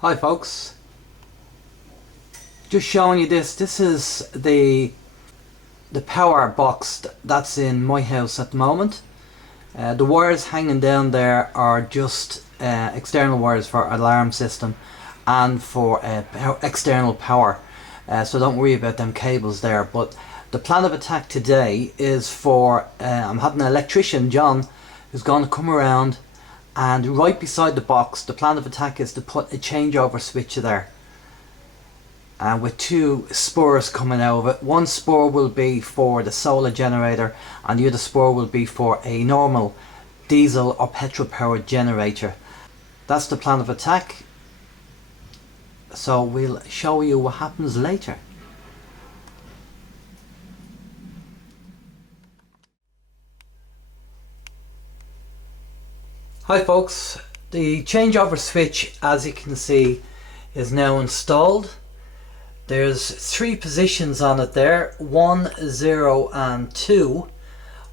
Hi folks, just showing you this is the power box that's in my house at the moment. The wires hanging down there are just external wires for alarm system and for external power, so don't worry about them cables there. But the plan of attack today is for I'm having an electrician, John, who's going to come around, and right beside the box the plan of attack is to put a changeover switch there, and with two spurs coming out of it. One spur will be for the solar generator and the other spur will be for a normal diesel or petrol powered generator. That's the plan of attack, so we'll show you what happens later. Hi folks, the changeover switch, as you can see, is now installed. There's three positions on it there, 1, 0 and 2.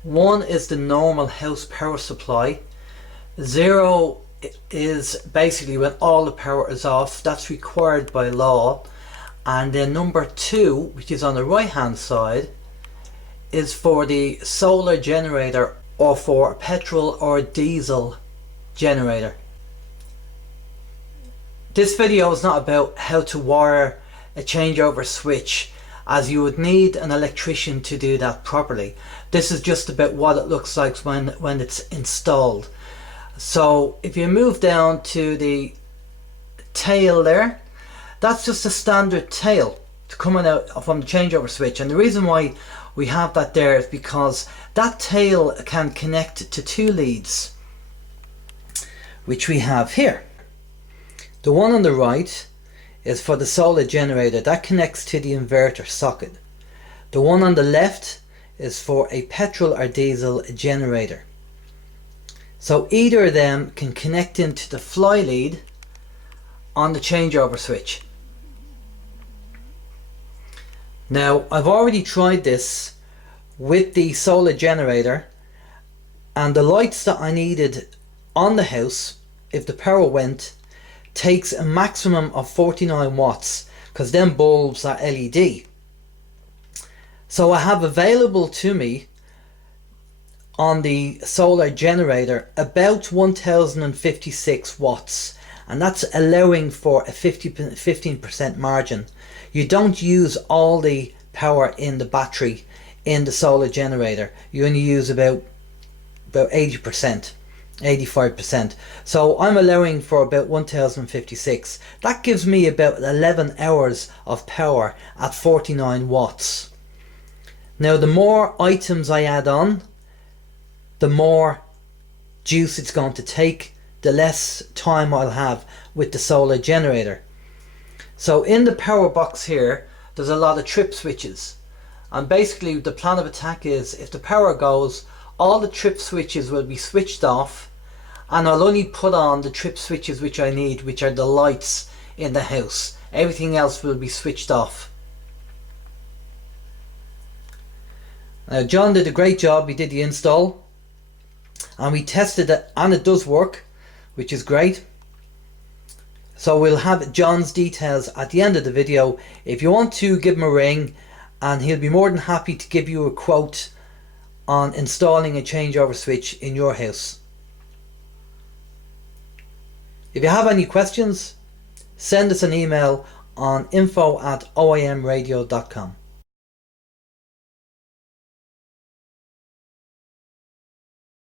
1 is the normal house power supply. 0 is basically when all the power is off, that's required by law. And then number 2, which is on the right hand side, is for the solar generator or for a petrol or diesel generator. This video is not about how to wire a changeover switch, as you would need an electrician to do that properly. This is just about what it looks like when it's installed. So if you move down to the tail there, that's just a standard tail coming out from the changeover switch, and the reason why we have that there is because that tail can connect to two leads, which we have here. The one on the right is for the solar generator, that connects to the inverter socket. The one on the left is for a petrol or diesel generator. So either of them can connect into the fly lead on the changeover switch. Now I've already tried this with the solar generator, and the lights that I needed on the house, if the power went, takes a maximum of 49 watts, because them bulbs are LED. So I have available to me on the solar generator about 1056 watts, and that's allowing for a 15% margin. You don't use all the power in the battery in the solar generator, you only use about 80%. 85%. So I'm allowing for about 1056. That gives me about 11 hours of power at 49 watts. Now the more items I add on, the more juice it's going to take, the less time I'll have with the solar generator. So in the power box here there's a lot of trip switches, and basically the plan of attack is if the power goes, all the trip switches will be switched off, and I'll only put on the trip switches which I need, which are the lights in the house. Everything else will be switched off. John did a great job. He did the install and we tested it, and it does work, which is great. So we'll have John's details at the end of the video if you want to give him a ring, and he'll be more than happy to give you a quote on installing a changeover switch in your house. If you have any questions, send us an email on info@oymradio.com.